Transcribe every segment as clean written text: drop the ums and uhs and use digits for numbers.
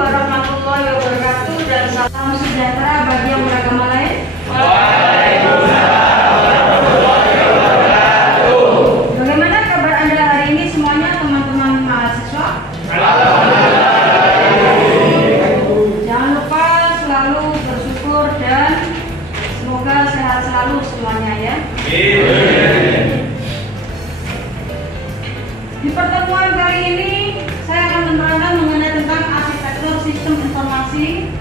warahmatullahi wabarakatuh dan salam sejahtera bagi yang beragama lain. Bagaimana kabar Anda hari ini semuanya, teman-teman mahasiswa? Jangan lupa selalu bersyukur dan semoga sehat selalu semuanya ya. Di pertemuan kali ini saya akan menerangkan mengenai tentang arsitektur sistem informasi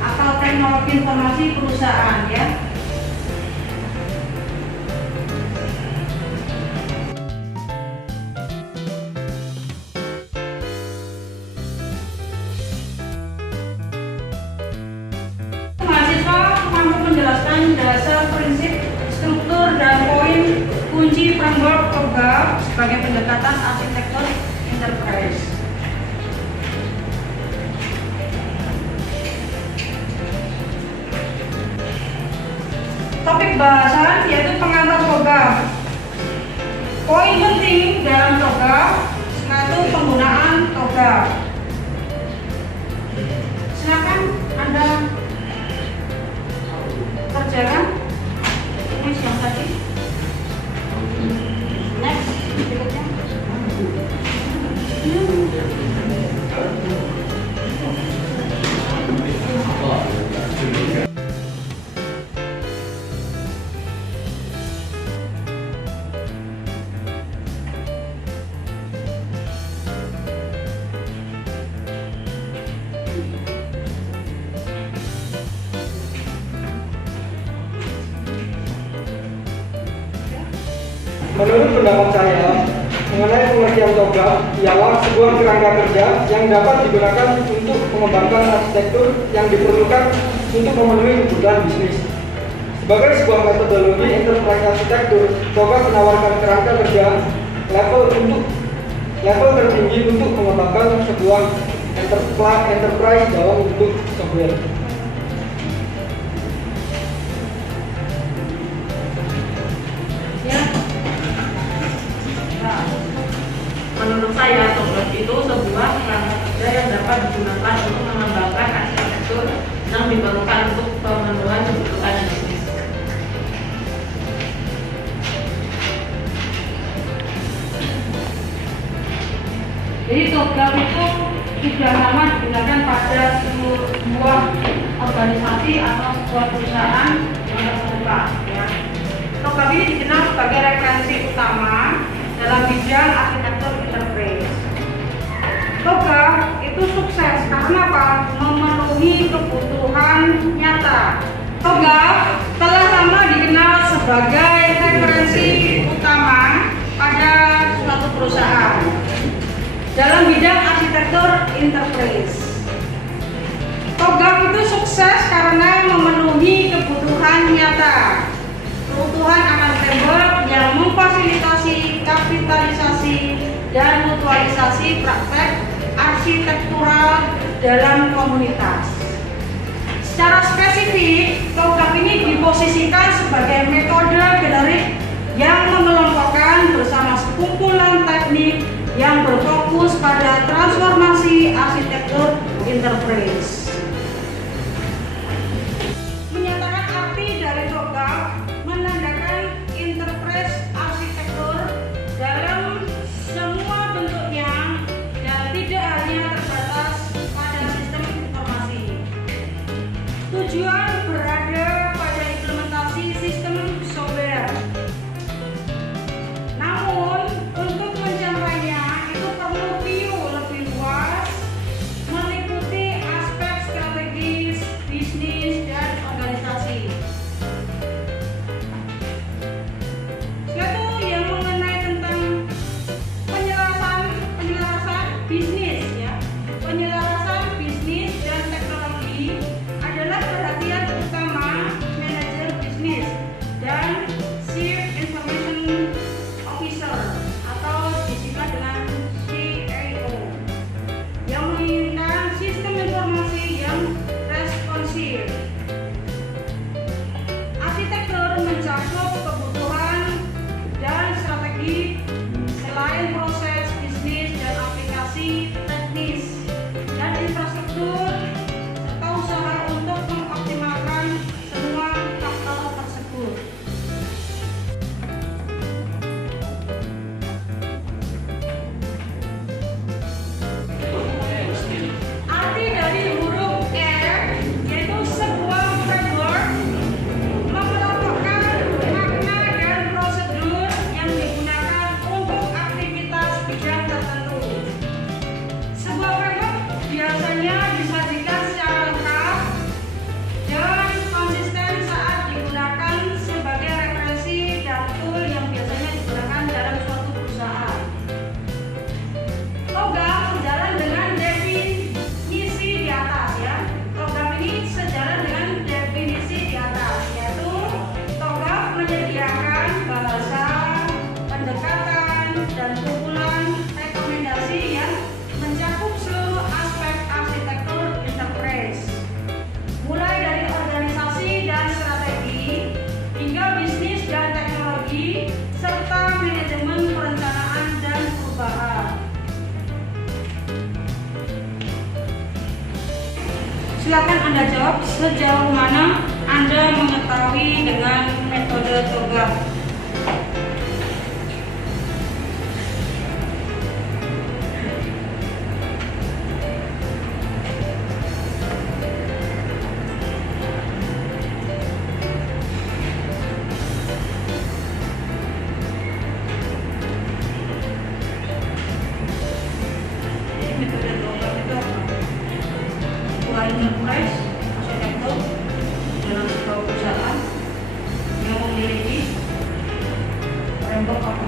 atau teknologi informasi perusahaan ya. Mahasiswa mampu menjelaskan dasar prinsip, struktur dan poin kunci framework TOGAF sebagai pendekatan arsitektur enterprise. Topik bahasan yaitu pengantar TOGAF. Poin penting dalam TOGAF yaitu penggunaan TOGAF. Silakan Anda kerjakan tulis yang tadi. Next, berikutnya. Menurut pendapat saya, mengenai pengertian TOGAF ialah sebuah kerangka kerja yang dapat digunakan untuk mengembangkan arsitektur yang diperlukan untuk memenuhi kebutuhan bisnis. Sebagai sebuah metodologi enterprise arsitektur, TOGAF menawarkan kerangka kerja level tertinggi untuk mengembangkan sebuah enterprise dalam bentuk software. Menurut saya, TOGAF itu sebuah kerangka kerja yang dapat digunakan untuk mengembangkan arsitektur yang diperlukan untuk pemenuhan kebutuhan bisnis. Jadi TOGAF itu sudah lama digunakan pada sebuah organisasi atau sebuah perusahaan yang terbuka. Ya. TOGAF ini dikenal sebagai referensi utama dalam bidang arsitektur enterprise. TOGAF itu sukses karena apa? Memenuhi kebutuhan nyata. TOGAF telah lama dikenal sebagai referensi utama pada suatu perusahaan dalam bidang arsitektur enterprise. TOGAF itu sukses karena memenuhi kebutuhan nyata. Kebutuhan akan framework yang memfasilitasi kapitalisasi dan mutualisasi praktek arsitektural dalam komunitas. Secara spesifik, TOGAF ini diposisikan sebagai metode generik yang mengelompokkan bersama sekumpulan teknik yang berfokus pada transformasi arsitektur enterprise. Menyatakan arti dari TOGAF menandakan enterprise arsitektur dalam semua bentuknya dan tidak hanya terbatas pada sistem informasi. Tujuan berada pada implementasi sistem software. Namun, untuk mencapainya itu perlu view lebih luas, meliputi aspek strategis, bisnis, dan organisasi. Yaitu yang mengenai tentang penyelarasan bisnis ya. Penyelarasan bisnis dan teknologi adalah perhatian Anda jawab sejauh mana Anda mengetahui dengan metode TOGAF. Metode TOGAF itu apa? Enterprise arsitektur dalam sebuah perusahaan yang memiliki framework apa?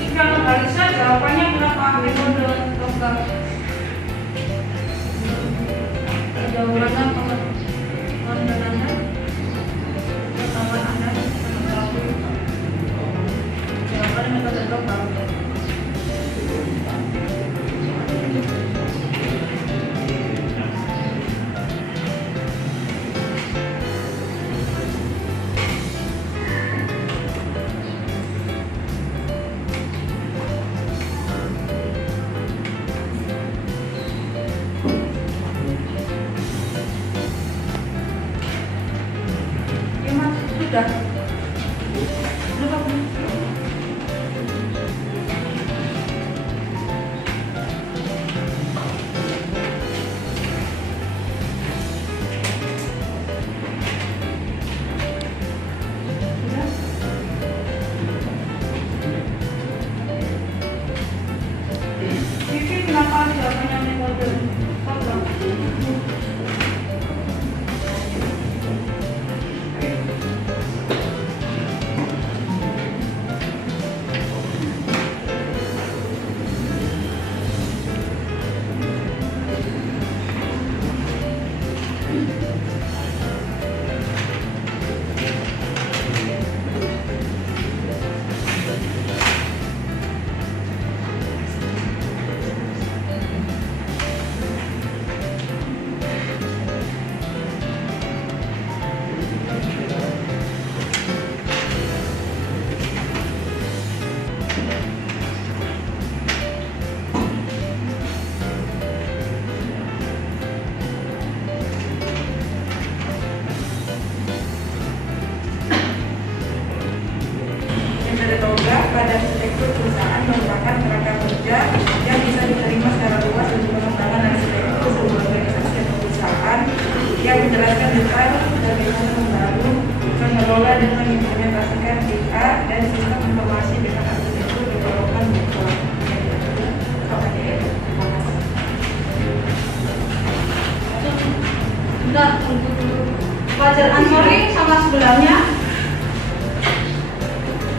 Jika Nurhalisa jawabannya berapa metode TOGAF? Jawabannya pengetahuan Anda, pengetahuan Anda, jawabannya metode TOGAF. Ya mas, sudah. Berapa menit? Sudah? Vivi, kenapa jawabannya metode TOGAF? Metode TOGAF pada arsitektur perusahaan merupakan kerangka kerja yang bisa diterima secara luas untuk pengembangan arsitektur sebuah organisasi atau perusahaan yang menjelaskan detail bagaimana membangun, mengelola dan mengimplementasikan DA dan sistem informasi dengan arsitektur development method. Bentar, tunggu dulu. Fajar Ansori sama sebelahnya.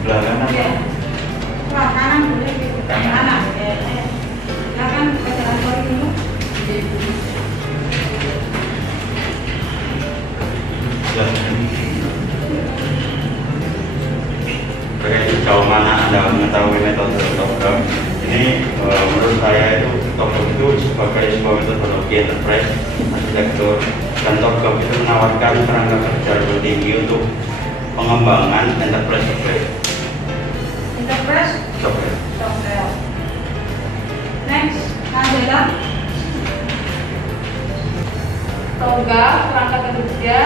Belakang Oke. Wah, kanan boleh gitu. Kanan. Silakan Fajar Ansori dulu. Terkait sejauh mana Anda mengetahui metode TOGAF, ini menurut saya itu TOGAF itu sebagai sebuah metodologi enterprise arsitektur, dan TOGAF itu menawarkan kerangka kerja lebih tinggi untuk pengembangan enterprise Enterprise software. software. Next, Angela. TOGAF kerangka kerja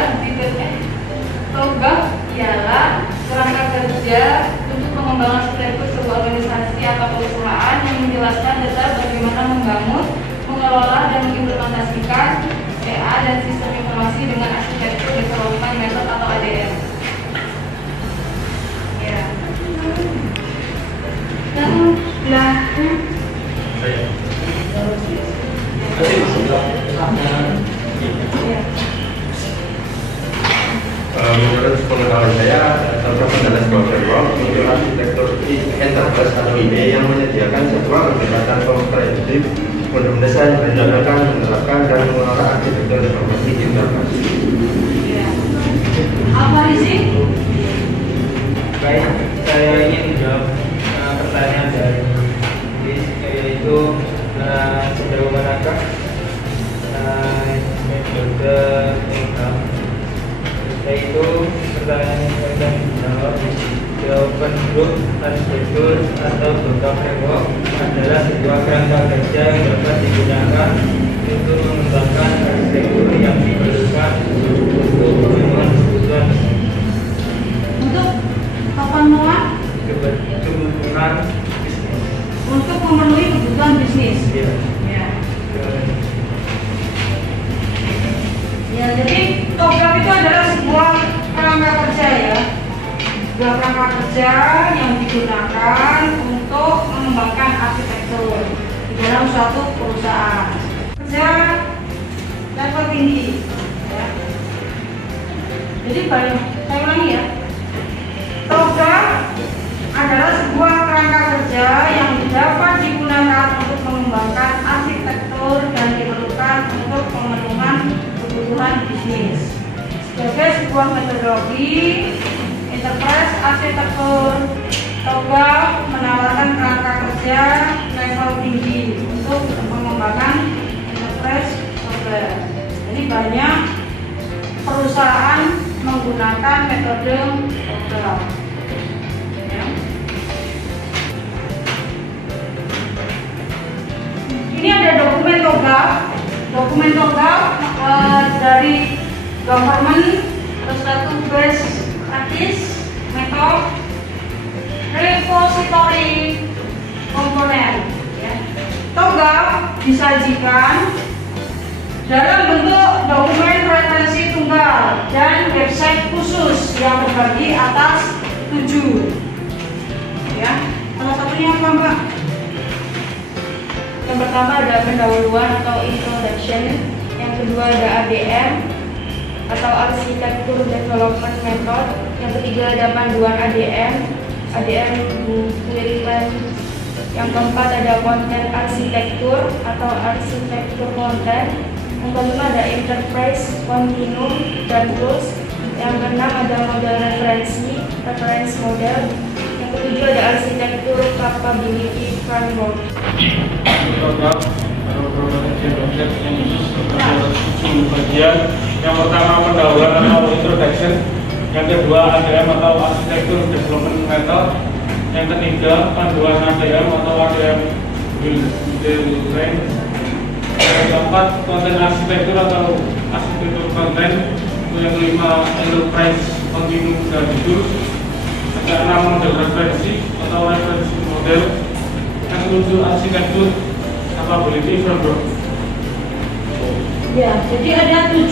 TOGAF ialah kerangka kerja untuk pengembangan arsitektur sebuah organisasi atau perusahaan yang menjelaskan detail bagaimana membangun, mengelola dan mengimplementasikan PA dan sistem informasi dengan arsitektur development method atau ADM. Ya. Yang sebelah Saya Menurut pengetahuan saya, program adalah sebuah framework untuk arsitektur enterprise atau IE yang menyediakan jadwal kegiatan komprehensif untuk mendesain, merencanakan, menerapkan, dan mengelola arsitektur informasi enterprise. Apa sih? Baik, saya ingin menjawab pertanyaan dari yaitu sejauh manakah metode program. Yaitu pertanyaan yang akan dijawab. Jawaban grup arsitektur atau program framework adalah sebuah kerangka kerja yang dapat digunakan untuk mengembangkan arsitektur yang diperlukan untuk pemenuhan kebutuhan kebutuhan bisnis. Untuk memenuhi kebutuhan bisnis. Ya. Ya, jadi program itu adalah sebuah kerangka kerja ya. Sebuah kerangka kerja yang digunakan untuk mengembangkan arsitektur di dalam suatu perusahaan. Kerja level tinggi. Ya. Jadi saya ulangi ya. Program adalah sebuah kerangka kerja yang dapat digunakan untuk mengembangkan arsitektur dan diperlukan untuk pemenuhan kebutuhan bisnis. Sebagai sebuah metodologi enterprise arsitektur, program menawarkan kerangka kerja level tinggi untuk pengembangan enterprise software. Jadi banyak perusahaan menggunakan metode program. Ya. Ini ada dokumen TOGAF. Dokumen TOGAF dari government, terus satu best practice, method, repository, komponen. Ya. TOGAF disajikan dalam bentuk dokumen referensi tunggal dan website khusus yang terbagi atas 7. Ya, salah satunya apa, Mbak? Yang pertama ada pendahuluan atau introduction, yang kedua ada ADM atau arsitektur development method, yang ketiga ada panduan ADM requirement, yang keempat ada konten arsitektur atau arsitektur konten, yang kelima ada enterprise continuum dan tools, yang keenam ada model reference model, yang ketujuh ada arsitektur capability framework. Program objek yang khusus terdapat 7 bagian. Yang pertama pendahuluan atau introduction, yang kedua ADM atau arsitektur development method, yang ketiga panduan ADM atau ADM design, yang keempat konten arsitektur atau arsitektur konten, yang kelima enterprise continuum dan tools, yang keenam model referensi atau referensi model, yang ketujuh arsitektur capability framework. Ya, jadi ada 7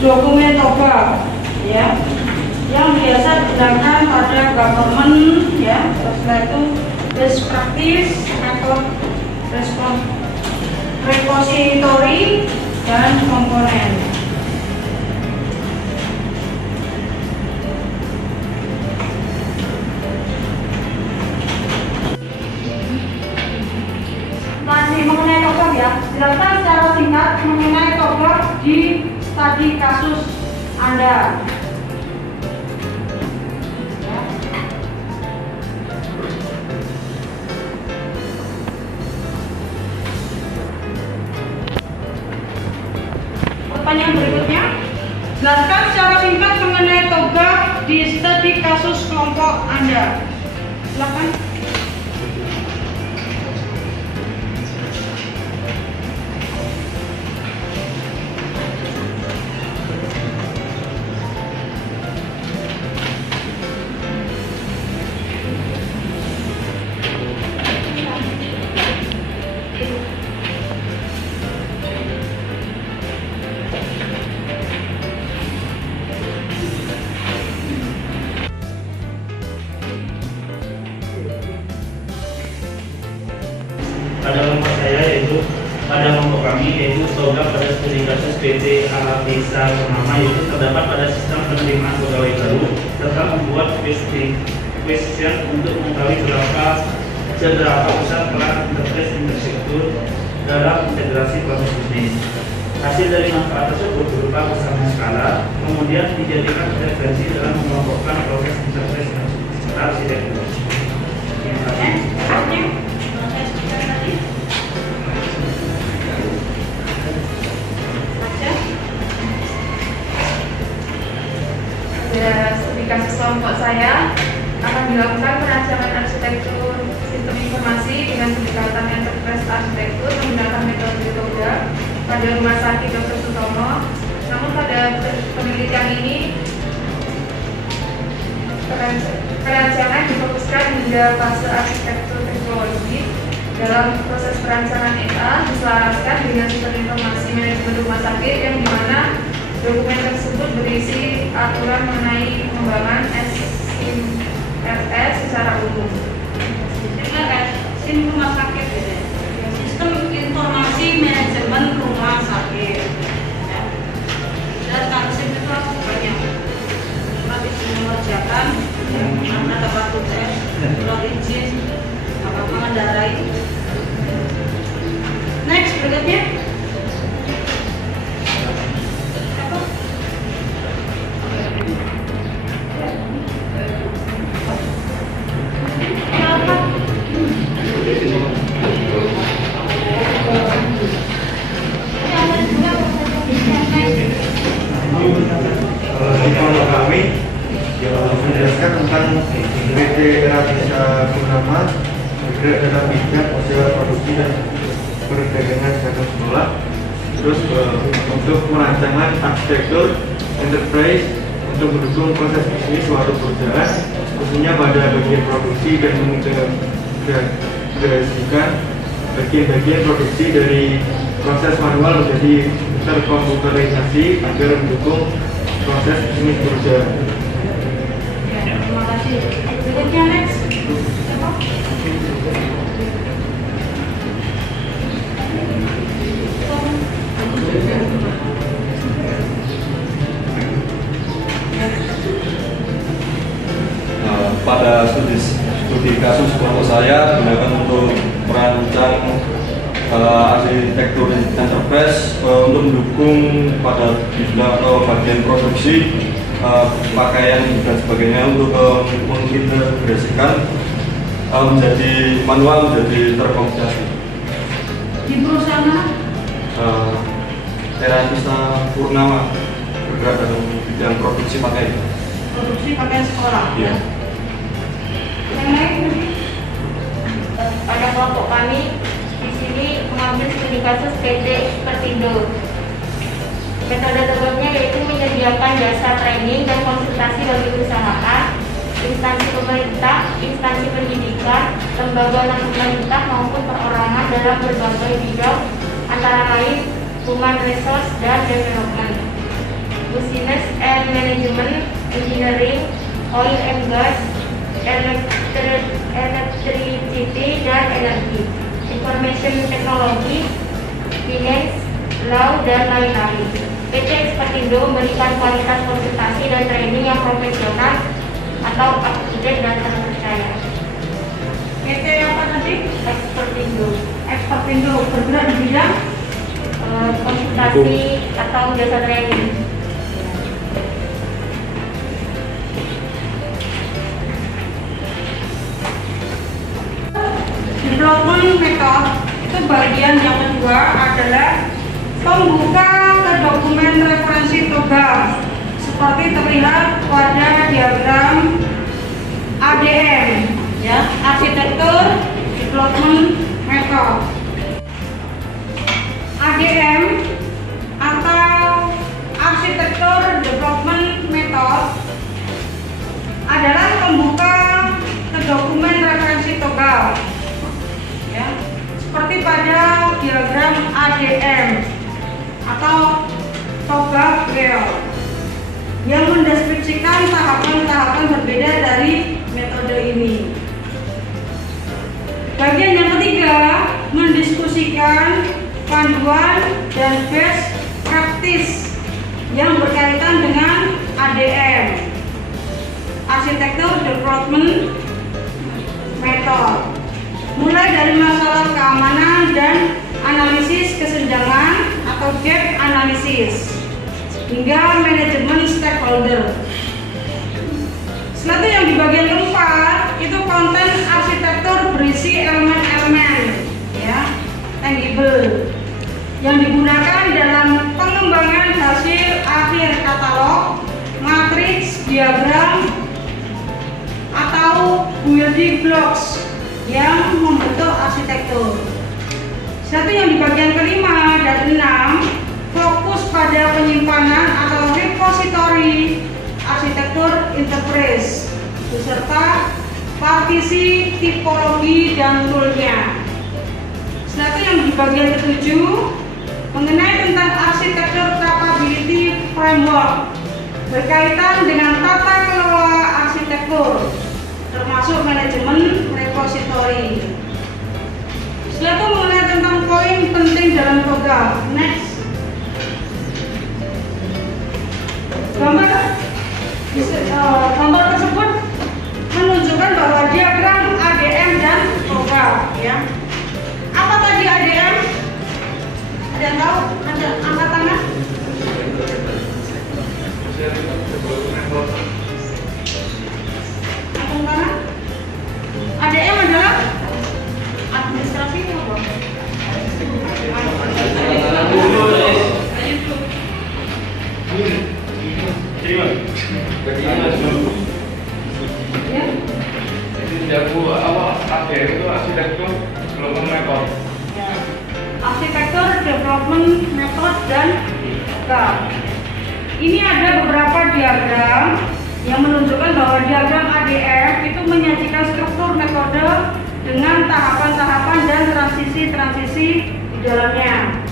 dokumen TOGAF ya, yang biasa digunakan pada government ya. Setelah itu best practice, method, repository, dan komponen. Masih mengenai TOGAF ya, jelaskan secara singkat mengenai TOGAF di studi kasus Anda. Ya. Pertanyaan berikutnya, jelaskan secara singkat mengenai TOGAF di studi kasus kelompok Anda. Silakan. pada kelompok kami, yaitu TOGAP pada studi kasus PT Alat Desa Purnama, yaitu terdapat pada sistem penerimaan pegawai baru serta membuat question untuk mengetahui seberapa besar peran interface intersektor dalam integrasi proses bisnis. Hasil dari manfaat tersebut berupa kesamaan skala, kemudian dijadikan referensi dalam mengelompokkan proses interface arsitektur. Terima kasih. Studi kasus kelompok saya akan dilakukan perancangan arsitektur sistem informasi dengan pendekatan enterprise arsitektur menggunakan metode TOGAP pada Rumah Sakit Dr. Sutomo. Namun pada penelitian ini perancangan difokuskan hingga fase arsitektur teknologi. Dalam proses perancangan EA diselaraskan dengan sistem informasi manajemen rumah sakit yang dimana dokumen tersebut berisi aturan mengenai pengembangan SIM-RS secara umum. SIM rumah sakit, sistem informasi manajemen rumah sakit. Dan kalau SIM itu banyak, nanti mengerjakan, ada kartu tes, surat izin, apa mengendarai. Next berikutnya. Kami menjelaskan tentang PT Alat Desa Purnama bergerak dalam bidang usaha produksi dan perdagangan dagang sekolah. Terus untuk merancangan arsitektur enterprise untuk mendukung proses bisnis suatu perusahaan, khususnya pada bagian produksi dan mengintegrasikan bagian-bagian produksi dari proses manual menjadi terkomputerisasi agar mendukung proses bisnis perusahaan. Terima kasih. Berikutnya next. Pada studi kasus kelompok saya gunakan untuk merancang arsitektur enterprise untuk mendukung pada bidang atau bagian produksi pakaian dan sebagainya untuk mengintegrasikan menjadi manual menjadi terkomputerasi. Di perusahaan Alat Desa Purnama bergerak dalam bidang produksi pakaian. produksi pakaian sekolah. Iya. Yang lain Pada kelompok kami di sini mengambil studi kasus PT Expertindo. Metode TOGAP-nya yaitu menyediakan jasa training dan konsultasi bagi perusahaan, instansi pemerintah, instansi pendidikan, lembaga non-pemerintah maupun perorangan dalam berbagai bidang antara lain human resource dan development, business and management, engineering, oil and gas, electricity dan energi, information technology, finance, law dan lain-lain. PT Expertindo memberikan kualitas konsultasi dan training yang profesional atau up-to-date dan terpercaya. PT apa tadi? Expertindo Expertindo bergerak di bidang konsultasi atau jasa training. development method itu bagian yang kedua adalah pembuka ke dokumen referensi TOGAP seperti terlihat pada diagram ADM, ya, arsitektur development method. ADM atau arsitektur development method adalah pembuka ke dokumen referensi TOGAP, ya, seperti pada diagram ADM atau TOGAP GEO yang mendeskripsikan tahapan-tahapan berbeda dari metode ini. Bagian yang ketiga mendiskusikan panduan dan best practice yang berkaitan dengan ADM, Architecture Development Method, mulai dari masalah keamanan dan analisis kesenjangan atau gap analysis hingga manajemen stakeholder. Setelah itu yang di bagian keempat itu konten arsitektur berisi elemen-elemen ya tangible yang digunakan dalam pengembangan hasil akhir katalog, matriks, diagram atau building blocks yang membentuk arsitektur. Satu yang di bagian kelima dan 6 fokus pada penyimpanan atau repository arsitektur interface beserta partisi, tipologi, dan toolnya. Setelah itu yang di bagian ketujuh mengenai tentang arsitektur capability framework berkaitan dengan tata kelola arsitektur termasuk manajemen repository. Setelah itu mengenai tentang poin penting dalam program. Next. Gambar tersebut menunjukkan bahwa diagram ADM dan program ya. Apa tadi ADM? Ada yang tahu? Ada angkat tangan? Angkat tangan? ADM adalah administrasi apa? Ya. Arsitektur development method. Ya. Arsitektur development method dan ini ada beberapa diagram yang menunjukkan bahwa diagram ADM itu menyajikan struktur metode dengan tahapan-tahapan dan transisi-transisi di dalamnya.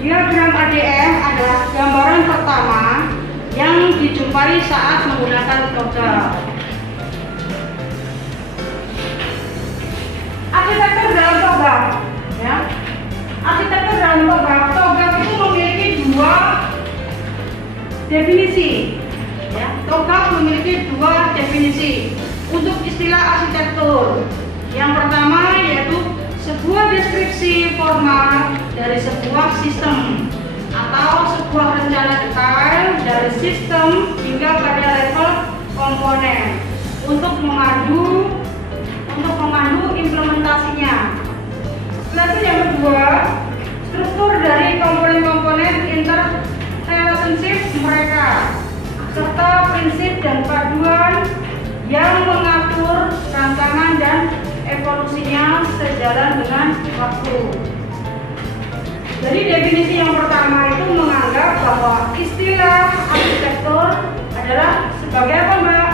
Diagram ADM adalah gambaran pertama yang dijumpai saat menggunakan program. Arsitektur dalam TOGAF ya. Arsitektur dalam TOGAF itu memiliki dua definisi ya. TOGAF memiliki dua definisi untuk istilah arsitektur. Yang pertama yaitu sebuah deskripsi formal dari sebuah sistem atau sebuah rencana detail dari sistem hingga pada level komponen untuk memandu implementasinya. Setelah itu yang kedua, struktur dari komponen-komponen interrelationship mereka serta prinsip dan paduan yang mengatur rancangan dan evolusinya sejalan dengan waktu. Jadi definisi yang pertama itu menganggap bahwa istilah arsitektur adalah sebagai apa, Mbak?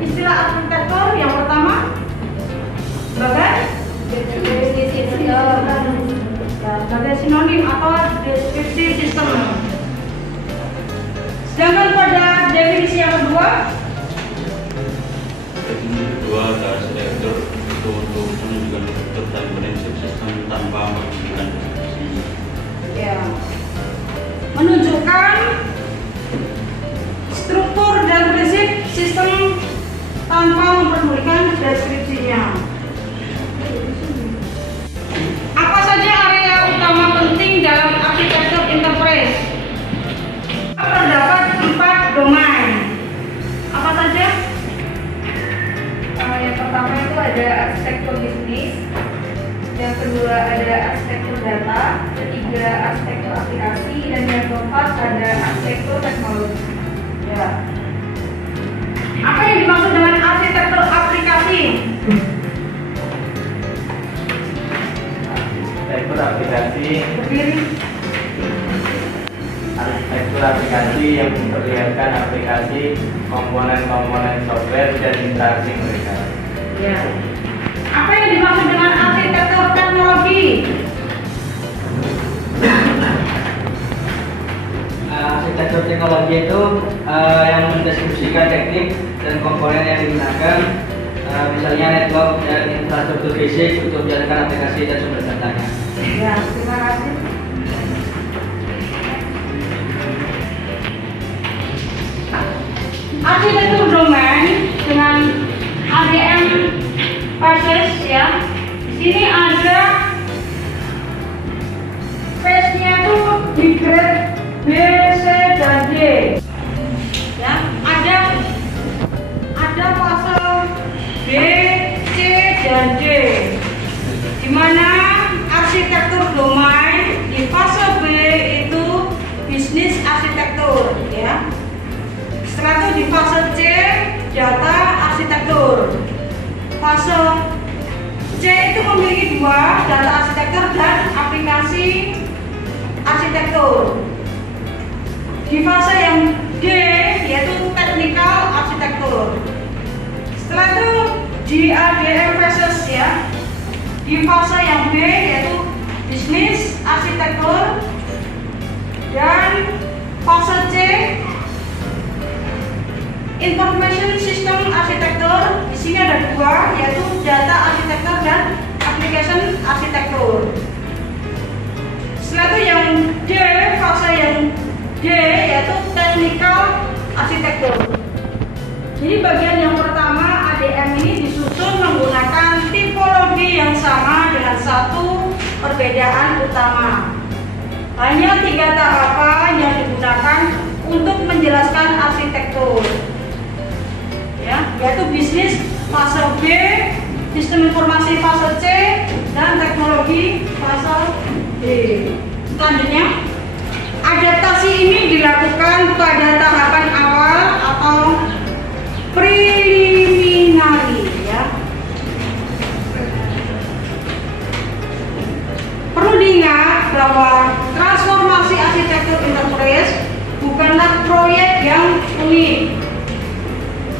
Istilah arsitektur yang pertama sebagai sinonim atau deskripsi sistem. Sedangkan pada definisi yang kedua, arsitektur itu untuk menunjukkan struktur dan prinsip sistem tanpa menggunakan deskripsi. ya, menunjukkan struktur dan prinsip sistem tanpa memperdulikan deskripsinya. Apa saja area utama penting dalam arsitektur interface? Terdapat 4 domain. Apa saja? Yang pertama itu ada arsitektur bisnis, yang kedua ada arsitektur data, ketiga arsitektur aplikasi, dan yang keempat ada arsitektur teknologi. Ya. Apa yang dimaksud dengan arsitektur aplikasi? Arsitektur aplikasi Berdiri. arsitektur aplikasi yang memperlihatkan aplikasi, komponen-komponen software dan interaksi mereka. Ya. Apa yang dimaksud dengan arsitektur teknologi? Arsitektur teknologi itu yang mendeskripsikan teknik dan komponen yang digunakan misalnya network dan infrastruktur basic untuk menjalankan aplikasi dan sumber datanya. Ya, terima kasih. Arsitektur domain dengan ADM Pages ya. Di sini ada phase-nya itu di grade B, C, dan D. Ya, ada fase B, C, dan D. Di mana arsitektur domain di fase B itu bisnis arsitektur ya. Setelah itu di fase C data arsitektur. Fase C itu memiliki dua, data arsitektur dan aplikasi arsitektur. Di fase yang D yaitu technical arsitektur. Setelah itu di ADM phases ya. Di fase yang B yaitu bisnis arsitektur, dan fase C information system arsitektur. Di sini ada dua, yaitu data arsitektur dan application arsitektur. Setelah itu yang D, fase yang D yaitu technical arsitektur. Jadi bagian yang pertama ADM ini disusun menggunakan tipologi yang sama dengan satu perbedaan utama. Hanya 3 tahapan yang digunakan untuk menjelaskan arsitektur. Ya, yaitu bisnis fase B, sistem informasi fase C, dan teknologi fase D. Selanjutnya, adaptasi ini dilakukan pada tahapan awal atau preliminary ya. Perlu diingat bahwa transformasi arsitektur enterprise bukanlah proyek yang unik,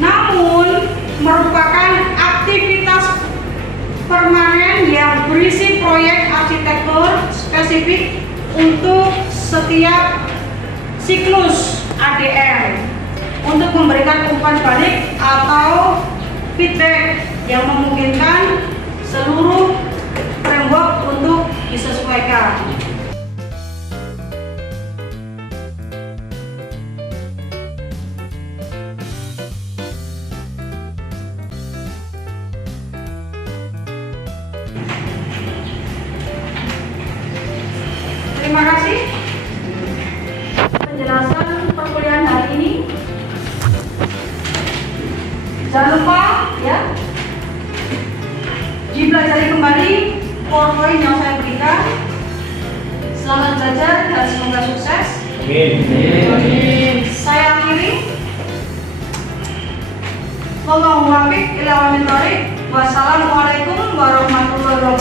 namun merupakan aktivitas permanen yang berisi proyek arsitektur spesifik untuk setiap siklus ADM untuk memberikan umpan balik atau feedback yang memungkinkan seluruh framework untuk disesuaikan. Terima kasih penjelasan perkuliahan hari ini. Jangan lupa ya dipelajari kembali PowerPoint yang saya berikan. Selamat belajar dan semoga sukses. Amin. Saya akhiri. Wassalamualaikum warahmatullahi wabarakatuh.